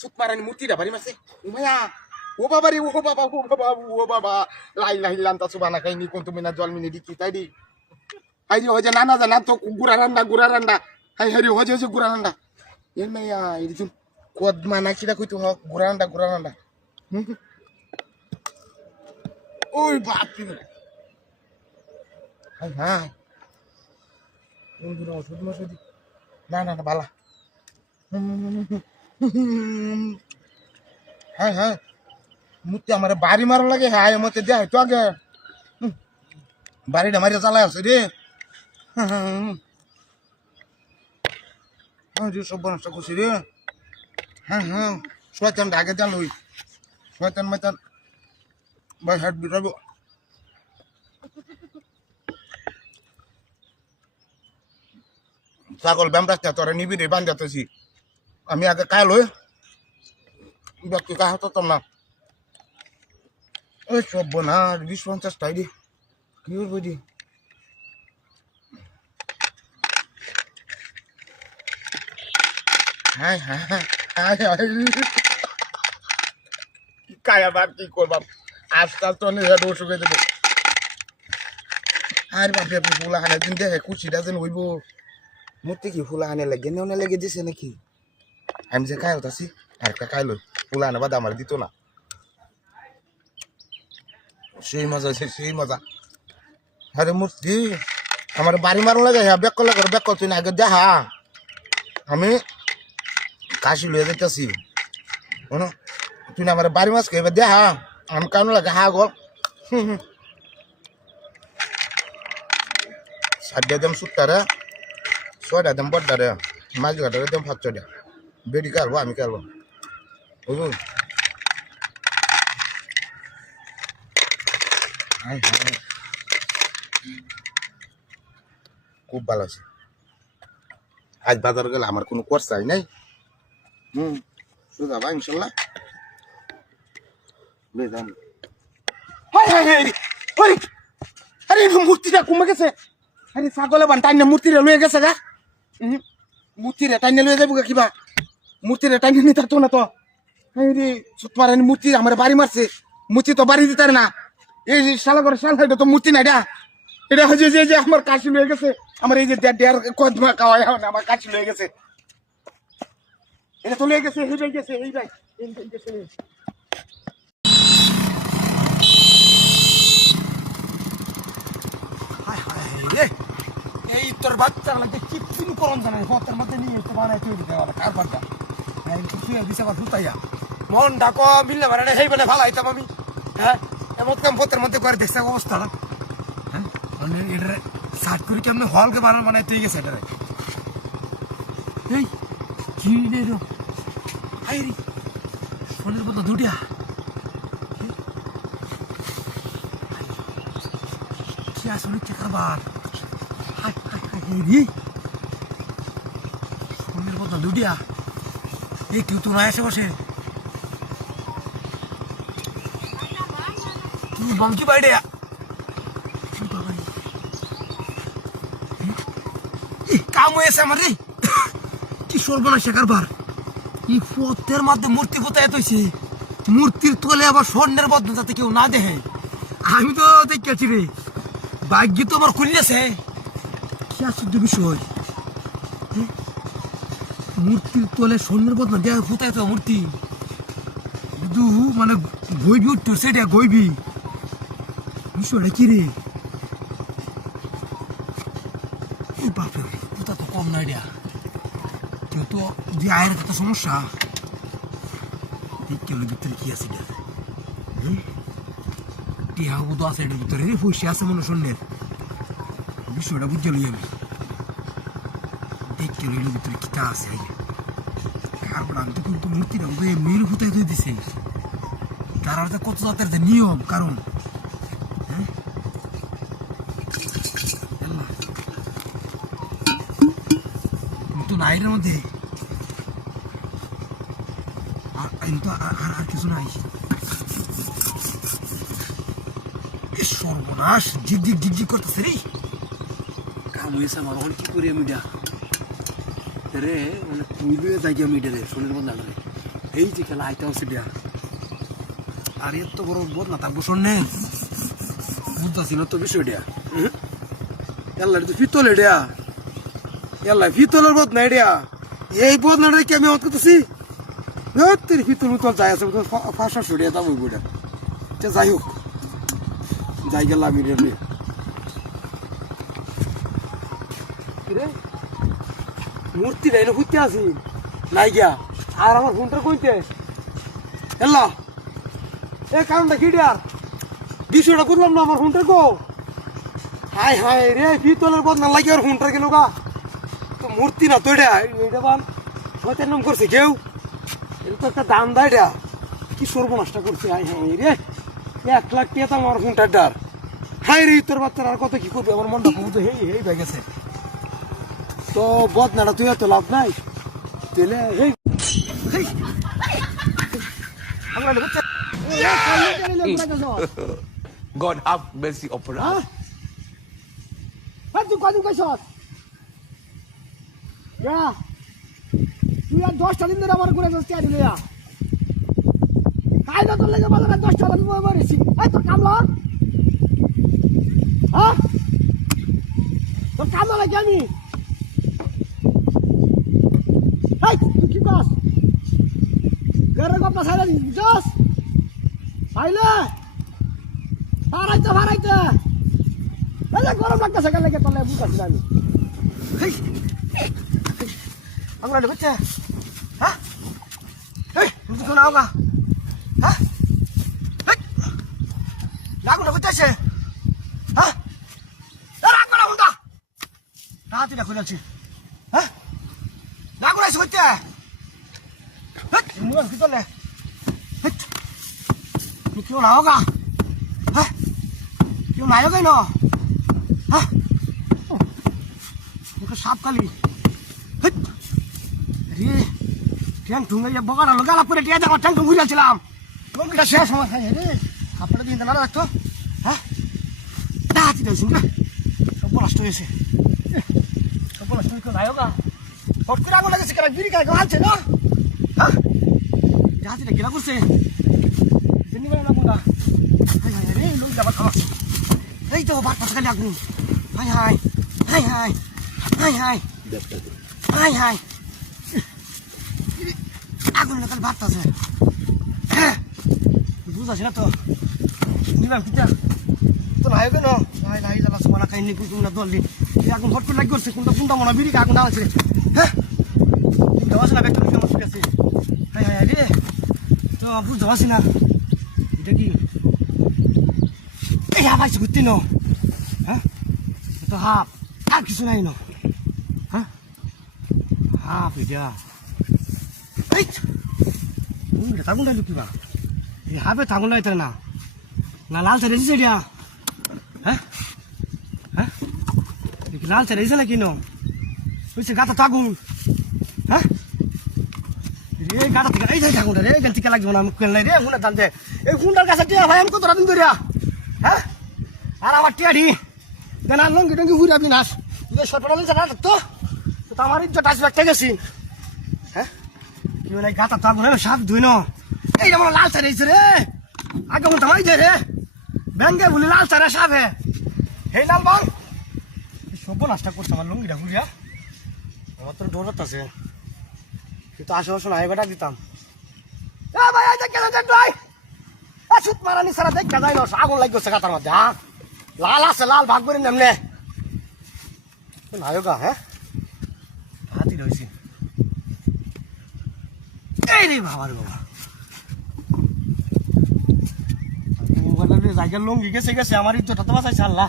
সুতমারানি মূর্তিটা বাড়ি মারছে মায়া ও বাবা রে ও বাবা ও বাবা ও বাবা লাই লাই লান্তা সুবানা খাইনি কোন তুমি না জল মিনি দিচ্ছি তাই দি হাই রে হজে না না তো গুড়া রান্না হাই হাই রে হজে হজে গুড়া রান্না এর মায়া এই যে কদ মানা কিরা কইতো হ গুড়া রান্না ওই বাপ রে হাই হাই বন্ধুরা ওষুধ মশুদ না বালা হ্যাঁ হ্যাঁ মুতে আমার বাড়ি মারা লাগে হ্যাঁ মতে দেয় তো আগে বাড়িটা মারিয়া চালাই আছে রে সব নষ্ট করছি রে হ্যাঁ শয়তানটা আগে জাল ওই শয়তান মাইতান ভাই হাট বিরাব ছাগল ব্যামরাস্তা তোরা নিবি রে বান্ধাতেছি আমি আগে কাল হই ব্যক্তি কা হতাম না ওই সব বোনা 20-50 টাই দি কি করবো দি হ্যাঁ কায় আবার কি করবাম আজকাল তো হেড ওষুধ দেবো আর বাপরে ফুলা হানে দিন দেখে কুচিটা যেন হইব মূর্তি কি ফুলা হানে লাগে নেওয়া লেগে দিছে নাকি আমি যে খাই হতাছি আর একটা খাইলো ফুলা হানে বাদ আমার দিত না সেই মজা আরে মূর্তি আমার বাড়ি মারো লাগে হ্যাঁ বেক করলে তুই না আগে দেখা আমি কাশি লয়ে যেতেছি তুই না আমার বাড়ি মাছ খেয়ে দেখা আমি কেন লাগে হা গো 7টা দাম 70 6টা দাম 12 মাছ কাটার দাম 500 বেডি কারবো আমি কারবো বুঝুন খুব ভালো আছে আজ বাজার গেলে আমার কোনো খরচাই নাই সুদা ভাই ইনশাল্লাহ আরে মূর্তিটা কমে গেছে আরে ছাগলে বান টাইনে মূর্তিটা লয়ে গেছে গা মূর্তিরে টাইনে লয়ে যাবো কিবা মূর্তিরে টাইনে নিতে তো না তো তোমার মূর্তি আমার বাড়ি মারছে মূর্তি তো বাড়ি দিতে না এই যে শালা করে শালা এটা তো মূর্তি না এটা হচ্ছে যে আমার কাশি লয়ে গেছে আমার এই যে দেড় কদমা খাওয়াই আমার কাশি লয়ে গেছে এটা তো লয়ে গেছে এই ভাই এই তোর বাচ্চা লাগে চিপচিন করন জানে পথের মধ্যে নিয়ে তো বানাই তৈরি দেওয়া কারবারটা শুয়ে দিছে আবার ঢুকাইয়া মন ডাকো মিললে মানে সেই বলে ভালো আইতাম আমি হ্যাঁ এমন কাম পথের মধ্যে করে দেখছে অবস্থা হ্যাঁ মানে এটা সাত করে কেমন হলকে বানানো মানে তৈরি গেছে এটা এই কি রে আইরি ফোনের মতো দুটিয়া কি আসলে কি কারবার ফোনের মতো দুটিয়া এই কেউ তো না এসে বসে কি বাংকি বাইরে কাম হয়েছে আমার রে কি সর্বনাশা কারবার এই পথের মধ্যে মূর্তি কোথায় এতছে মূর্তির তলে আবার স্বর্ণের বদলে যাতে কেউ না দেখে আমি তো দেখেছি রে ভাগ্য তো আমার খুললেছে কি আশ্চর্য বিষয় মূর্তির তলে স্বর্ণের বদলে দেখ কোথায় তো মূর্তি শুধু মানে গইবি উঠতো সেটা গইবি বিষয়টা কি রে বাপরে কোথা তো কম নাই রে কেউ তো যে আয়ের একটা সমস্যা কেউর ভিতরে কি আছে টিহা বুধ আছে এটার ভিতরে রে পয়সা আছে মনে স্বর্ণের বিষয়টা বুঝতে লই আমি দেখ কেউ এর ভিতরে কিতা আছে তারপর আমি তো কিন্তু মূর্তিটা মেয়ের ভূতায় তুই দিছে তার আর কত জাতের যে নিয়ম কারণ হ্যাঁ কিন্তু নাইরের মধ্যে আর কিছু নাই সর্বনাশ ঝিকঝিক করতেছে রে কাম হয়েছে আমার এখন কি করি আমি রে মানে তুই যাই আমি রে শোনের বন্ধা রে এই যে খেলা আইতে হচ্ছে দিয়া আর এত বড় বোধ না থাকবো শোনে বুঝতেছি না তো বিষয়টা এল্লা তো পিতল এডিয়া এল্লা পিতলের বোধ না এডিয়া এই বোধ না কি আমি অত করতেছি পিতল উতল যাই আছে 500 টাকা দাম ওইটা যাই হোক যাই গেল আমি রে মূর্তি নাই না ঘুরতে আসি নাই গিয়া আর আমার ফোনটা কইতে এল্লা এ কারণটা কি ডিয়ার বিষয়টা বুঝলাম না আমার ফোনটা গো হাই হাই রে পিতলের বদনা লাগে আর ফোনটা গেল গা তো মূর্তি না তো এটা বান হয়তো নাম করছে কেউ এটা তো একটা দাম দেয় এটা কি সর্বনাশটা করছে হাই হাই রে 1 লাখ টাকা আমার ফোনটার ডার হাই রে তোর বাচ্চারা আর কত কি করবে আমার মনটা খুব হেই হেই হয়ে গেছে তো বদনাটা তুই এত লাভ নাই তেলে হেই আমরা বুঝছে God have mercy upon us. তুই কদিন কইছস তুই আর 10টা দিন ধরে আমার ঘুরে যাচ্ছি আর লিয়া কায়দা তোর লেগে বাজারে 10টা দিন মারিছি এই তোর কামলা হ্যাঁ তোর কামলা লাগে আমি এই তুই কি কস ঘরে গপ্পা সাইলে বুঝছস সাইলে ভাড়াইতে এই যে গরম লাগতেছে কেন লেগে তোলে বুঝাচ্ছি না আমি আমরা ঢুকছে হ্যাঁ এই তুমি শোনা হোগা হ্যাঁ লাগু না বুঝতেছে হ্যাঁ রাখবো না হুন্ডা রাতিটা খুলেছি হ্যাঁ লাগু না বুঝতে মুখ কি তোলে কেউ না হোগা হ্যাঁ কেউ নাই হোগাই না হ্যাঁ সাপ কালি রে ট্যাং ঠুঙ্গাইয়া বগার গালা করে টিয়া আমার ট্যাং ঠুঙ্গুই যাচ্ছিলাম লঙ্কিটা শেষ আমার খাই রে আপনারা দিন না রাখতো হ্যাঁ ডাহাতি দিয়েছি না সব নষ্ট হয়েছে সব নষ্ট হয়ে নাই হোগা হট করে আগুন লাগেছে কেন বিড়ি খাই আনছে না হ্যাঁ ডাহাতিটা গেলা করছে জানি না কোনটা হাই হাই রে লোক যাবার খাওয়া এই তো বাট পাশে খালি আগুন high high high high high high high high আগুন লাগাল ভাত আছে বুঝাছি না তো নিলাম কিটা তো নাই কেন নাই নাই জ্বালা সমানা খাইনি কুকুর না দল দিন আগুন হট করে লাগি করছে কোনটা কোনটা মনে বিড়ি আগুন আছে হ্যাঁ দেওয়া আছে না বেতন কেমন ঠিক আছে হাই হাই রে তো বুঝতে পারছি না এটা কি এই হাফ আইসি ঘুরতি ন হ্যাঁ তো হাফ আর কিছু নাই ন হ্যাঁ হাফ এটা এই এটা থাকুন না লুকিবা এই হাফে থাকুন না এটা না না লাল ছেড়ে দিছে এটা হ্যাঁ হ্যাঁ লাল ছেড়ে দিছে না কিনো বুঝছে গাতা থাকুন হ্যাঁ রে গাতা থেকে এই যাই থাকুন রে এখান থেকে লাগবে না মুখ নাই রে গুণা টানতে এই গুন্ডার কাছে টিয়া ভাই আমি কত রাত ধরিয়া হ্যাঁ আর আমার টিয়াডি দেন আর লঙ্গি টঙ্গি ঘুরে আপনি নাস সরপটা নিচ্ছে না তো তো আমার ইজ্জত আসবে একটা গেছি হ্যাঁ কি বলে গাতা তো আগুন সাপ ধুই ন এই যেমন লাল চারে রে আগে মতো আমার রে ব্যাঙ্গে বলি লাল চারে সাপ হে এই লাল বাং সব নাস্তা করছে আমার লঙ্গিটা ঘুরিয়া আমার তো ডর আছে কিন্তু আশেপাশে নাই বেটা দিতাম ভাই ভাই সুত মারানি সারা দেখা যায় না আগুন লাগছে গাতার মধ্যে হ্যাঁ লাল আছে লাল ভাগ করে নেমনে নায়কা হ্যাঁ হাতি রয়েছে এই রে বাবার বাবা মোবাইলের জায়গার লঙ্গি গেছে আমার ইজ্জতটা তো বাঁচাইছে আল্লাহ।